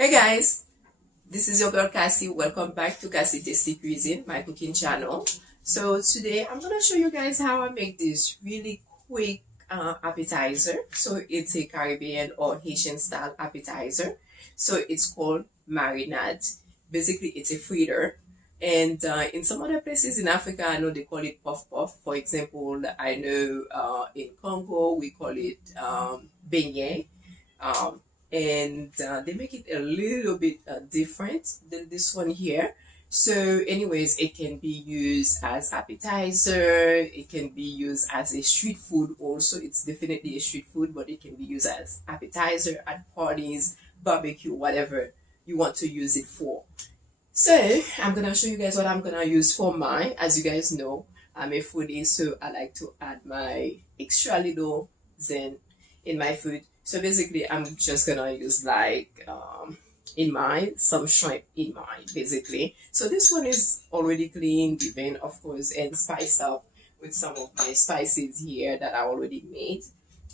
Hey guys, this is your girl Cassie. Welcome back to Cassie Tasty Cuisine, my cooking channel. So today I'm gonna show you guys how I make this really quick appetizer. So it's a Caribbean or Haitian style appetizer. So it's called Marinades. Basically, it's a fritter. And in some other places in Africa, I know they call it puff puff. For example, I know in Congo we call it beignet. Um, and they make it a little bit different than this one here. So anyways, it can be used as appetizer, it can be used as a street food also. It's definitely a street food, but it can be used as appetizer at parties, barbecue, whatever you want to use it for. So I'm gonna show you guys what I'm gonna use for mine. As you guys know, I'm a foodie, so I like to add my extra little zen in my food. So basically, I'm just gonna use like in mine some shrimp in mine basically. So this one is already cleaned, even of course, and spiced up with some of my spices here that I already made.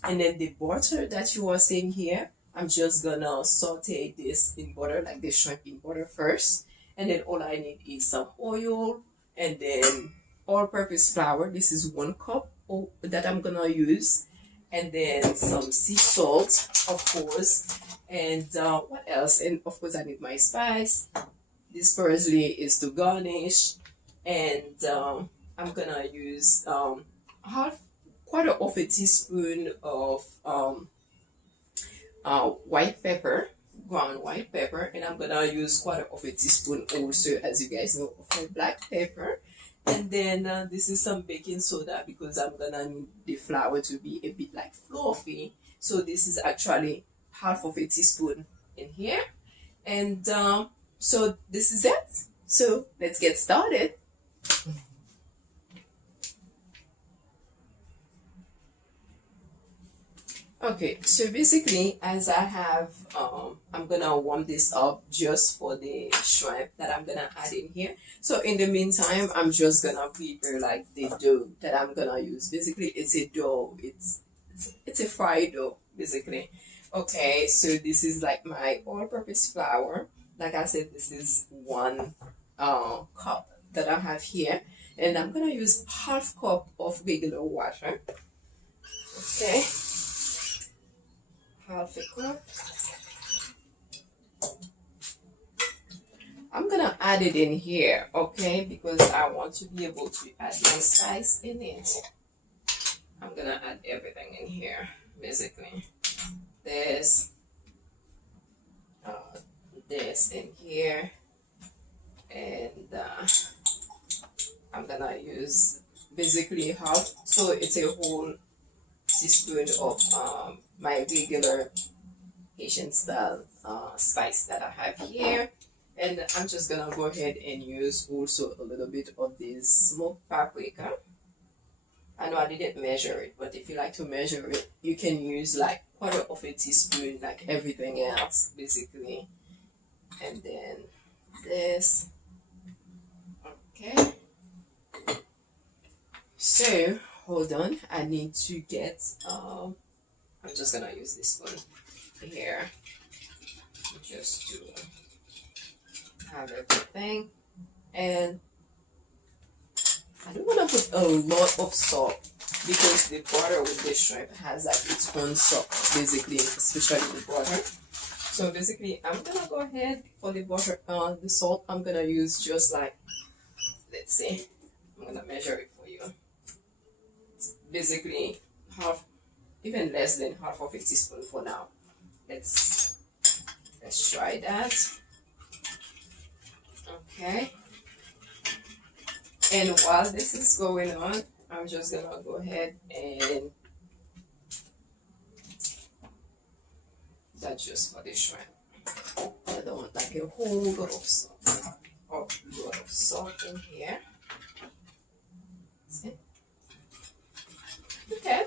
And then the butter that you are seeing here, I'm just gonna saute this in butter, like the shrimp in butter first. And then all I need is some oil and then all-purpose flour. This is 1 cup that I'm gonna use, and then some sea salt, of course. And what else? And of course, I need my spice. This parsley is to garnish, and I'm gonna use half quarter of a teaspoon of white pepper, ground white pepper, and I'm gonna use quarter of a teaspoon also, as you guys know, of black pepper. And then this is some baking soda because I'm gonna need the flour to be a bit like fluffy. So this is actually half of a teaspoon in here. And so this is it. So let's get started. Okay, so basically, as I have, I'm gonna warm this up just for the shrimp that I'm gonna add in here. So in the meantime, I'm just gonna prepare like the dough that I'm gonna use. Basically, it's a dough. It's a fried dough, basically. Okay, so this is like my all-purpose flour. Like I said, this is 1 cup that I have here, and I'm gonna use half cup of regular water. Okay. Half a cup. I'm gonna add it in here, okay, because I want to be able to add my spice in it. I'm gonna add everything in here, basically. This, this in here, and I'm gonna use basically half, so it's a whole teaspoon of my regular Haitian style spice that I have here. And I'm just gonna go ahead and use also a little bit of this smoked paprika. I know I didn't measure it, but if you like to measure it, you can use like quarter of a teaspoon like everything else basically. And then this. Okay. So hold on, I need to get I'm just gonna use this one here just to have everything. And I don't want to put a lot of salt because the butter with the shrimp has like its own salt basically, especially the butter. So basically I'm gonna go ahead for the butter, the salt I'm gonna use just like, let's see, I'm gonna measure it for you. It's basically half, even less than half of a teaspoon for now. Let's try that. Okay. And while this is going on, I'm just gonna go ahead and that's just for the shrimp. I don't want like a whole lot of salt in here. See? Okay.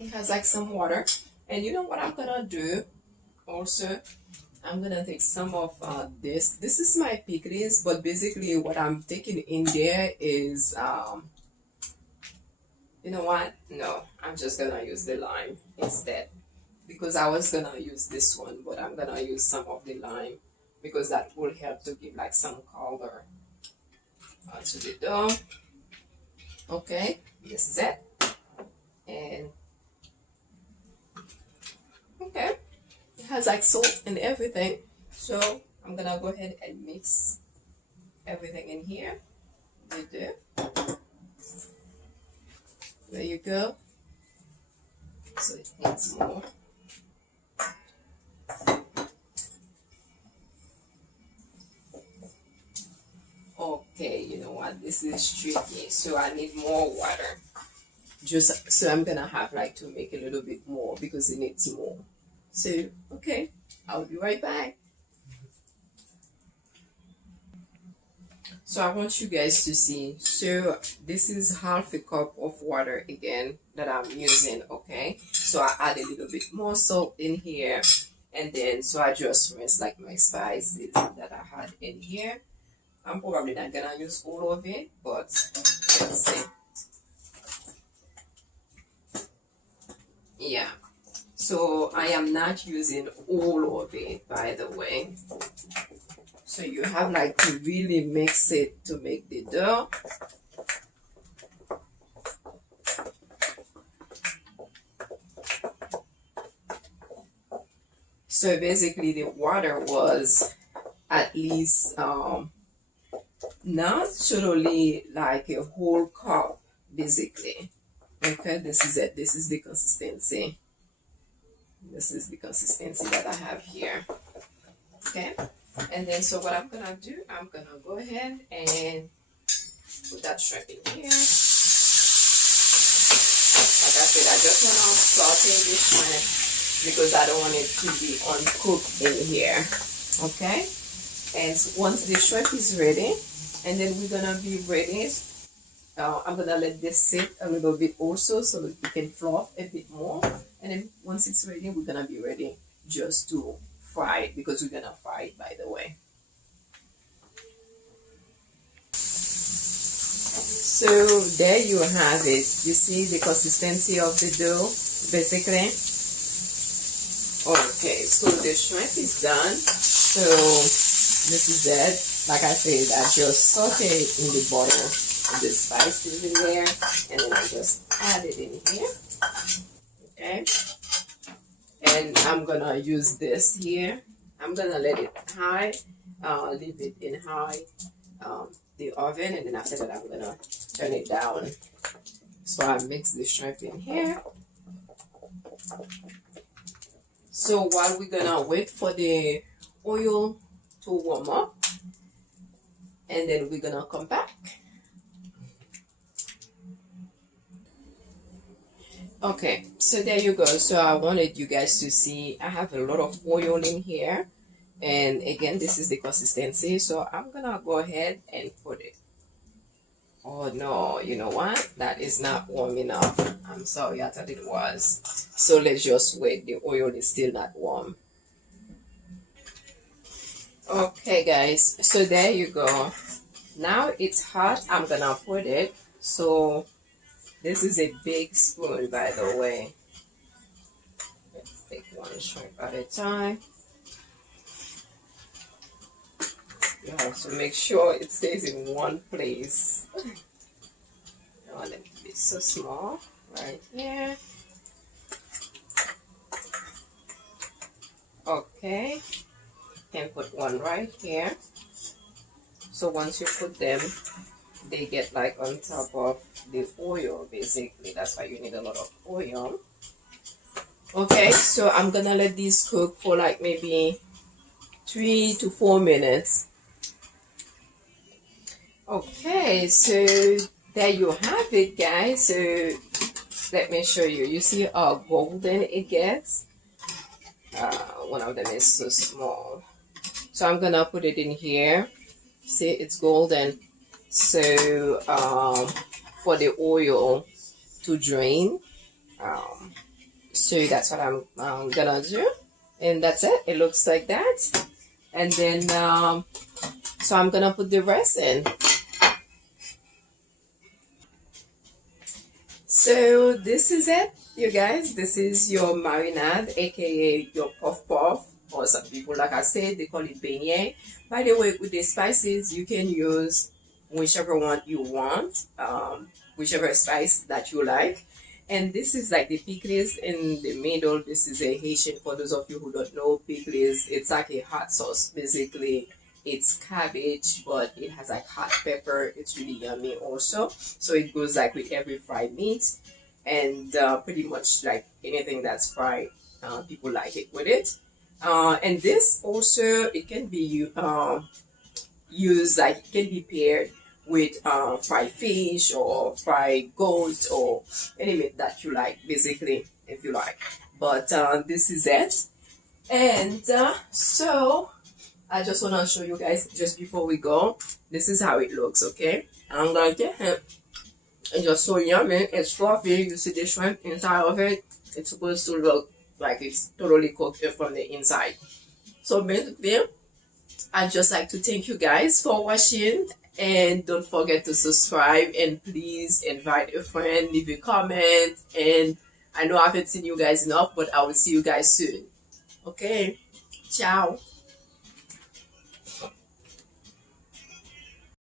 It has like some water, and you know what I'm gonna do also, I'm gonna take some of this is my pickles, but basically what I'm taking in there is you know what, no, I'm just gonna use the lime instead, because I was gonna use this one, but I'm gonna use some of the lime because that will help to give like some color to the dough. Okay, this is it. And okay, it has like salt and everything. So I'm gonna go ahead and mix everything in here. There you go. So it needs more. Okay, you know what? This is tricky, so I need more water. Just so I'm gonna have like to make a little bit more because it needs more. So okay, I'll be right back. So I want you guys to see. So this is half a cup of water again that I'm using. Okay, so I add a little bit more salt in here, and then so I just rinse like my spices that I had in here. I'm probably not gonna use all of it, but let's see. Yeah, so I am not using all of it, by the way. So you have like to really mix it to make the dough. So basically the water was at least not totally like a whole cup, basically. Okay, this is it. This is the consistency. This is the consistency that I have here. Okay, and then so what I'm gonna do, I'm gonna go ahead and put that shrimp in here. Like I said, I just wanna saute this shrimp because I don't want it to be uncooked in here. Okay, and once the shrimp is ready, and then we're gonna be ready. I'm gonna let this sit a little bit also so it can fluff a bit more, and then once it's ready, we're gonna be ready just to fry it because we're gonna fry it, by the way. So there you have it. You see the consistency of the dough, basically. Okay, so the shrimp is done. So this is it. Like I said, I just saute it in the butter, the spices in there, and then I just add it in here. Okay, and I'm gonna use this here. I'm gonna let it high, leave it in high, the oven, and then after that I'm gonna turn it down. So I mix the shrimp in here. So while we're gonna wait for the oil to warm up, and then we're gonna come back. Okay, so there you go. So I wanted you guys to see I have a lot of oil in here, and again this is the consistency. So I'm gonna go ahead and put it. Oh no, you know what? That is not warm enough. I'm sorry, I thought it was. So let's just wait. The oil is still not warm. Okay guys, so there you go. Now it's hot. I'm gonna put it. So this is a big spoon, by the way. Let's take one shrimp at a time. You have to make sure it stays in one place. I don't want it to be so small. Right here. Okay. Can put one right here. So once you put them, they get like on top of the oil, basically. That's why you need a lot of oil. Okay, so I'm gonna let these cook for like maybe 3 to 4 minutes. Okay, so there you have it, guys. So let me show you. You see how golden it gets? One of them is so small. So I'm gonna put it in here. See, it's golden. So for the oil to drain, so that's what I'm gonna do, and that's it. It looks like that, and then so I'm gonna put the rest in. So this is it. You guys, this is your marinade, aka your puff puff, or some people, like I said, they call it beignet. By the way, with the spices, you can use whichever one you want, whichever spice that you like. And this is like the pickles in the middle. This is a Haitian. For those of you who don't know, pickles, it's like a hot sauce. Basically, it's cabbage, but it has like hot pepper. It's really yummy also. So it goes like with every fried meat, and pretty much like anything that's fried, people like it with it. And this also, it can be used, like it can be paired with fried fish or fried goat or any meat that you like, basically, if you like. But this is it. And so I just want to show you guys just before we go, this is how it looks. Okay, I'm gonna get it. It's just so yummy. It's fluffy. You see the shrimp inside of it. It's supposed to look like it's totally cooked from the inside. So basically, I'd just like to thank you guys for watching, and don't forget to subscribe, and please invite a friend, leave a comment, and I know I haven't seen you guys enough, but I will see you guys soon. Okay, ciao.